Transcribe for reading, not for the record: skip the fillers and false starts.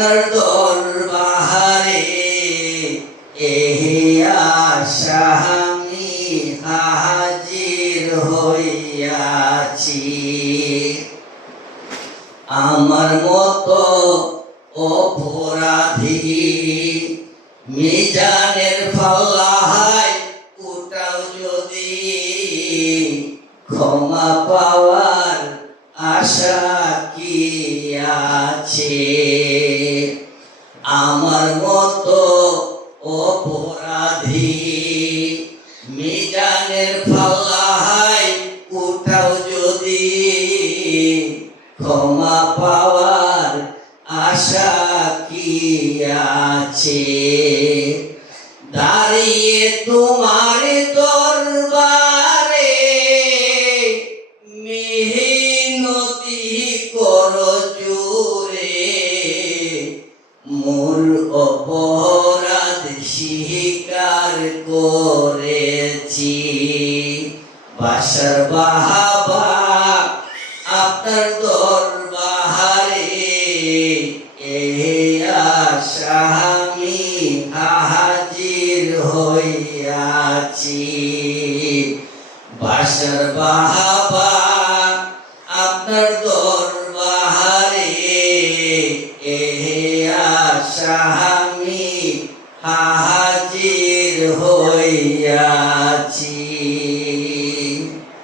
আপনার দরবারে এহি আশা আমি হাজির হইয়াছি। আমার মতো অপরাধী মিজানের পাল্লায় উঠাও যদি, ক্ষমা পাওয়ার আশা কি আছে? আমার মতো অপরাধী মিজানের পাল্লায় উঠাও যদি, ক্ষমা পাওয়ার আশা কি আছে? দাঁড়িয়ে তোমার দরবারে মিহিনতি করো জোরে, মোর অপরাধ স্বীকার করেছি। বাসার বাহাবা আপনার দরবারে এই আশা আমি হাজির হইয়াছি। বাসার বাহাবা আপনার দরবারে এই আশা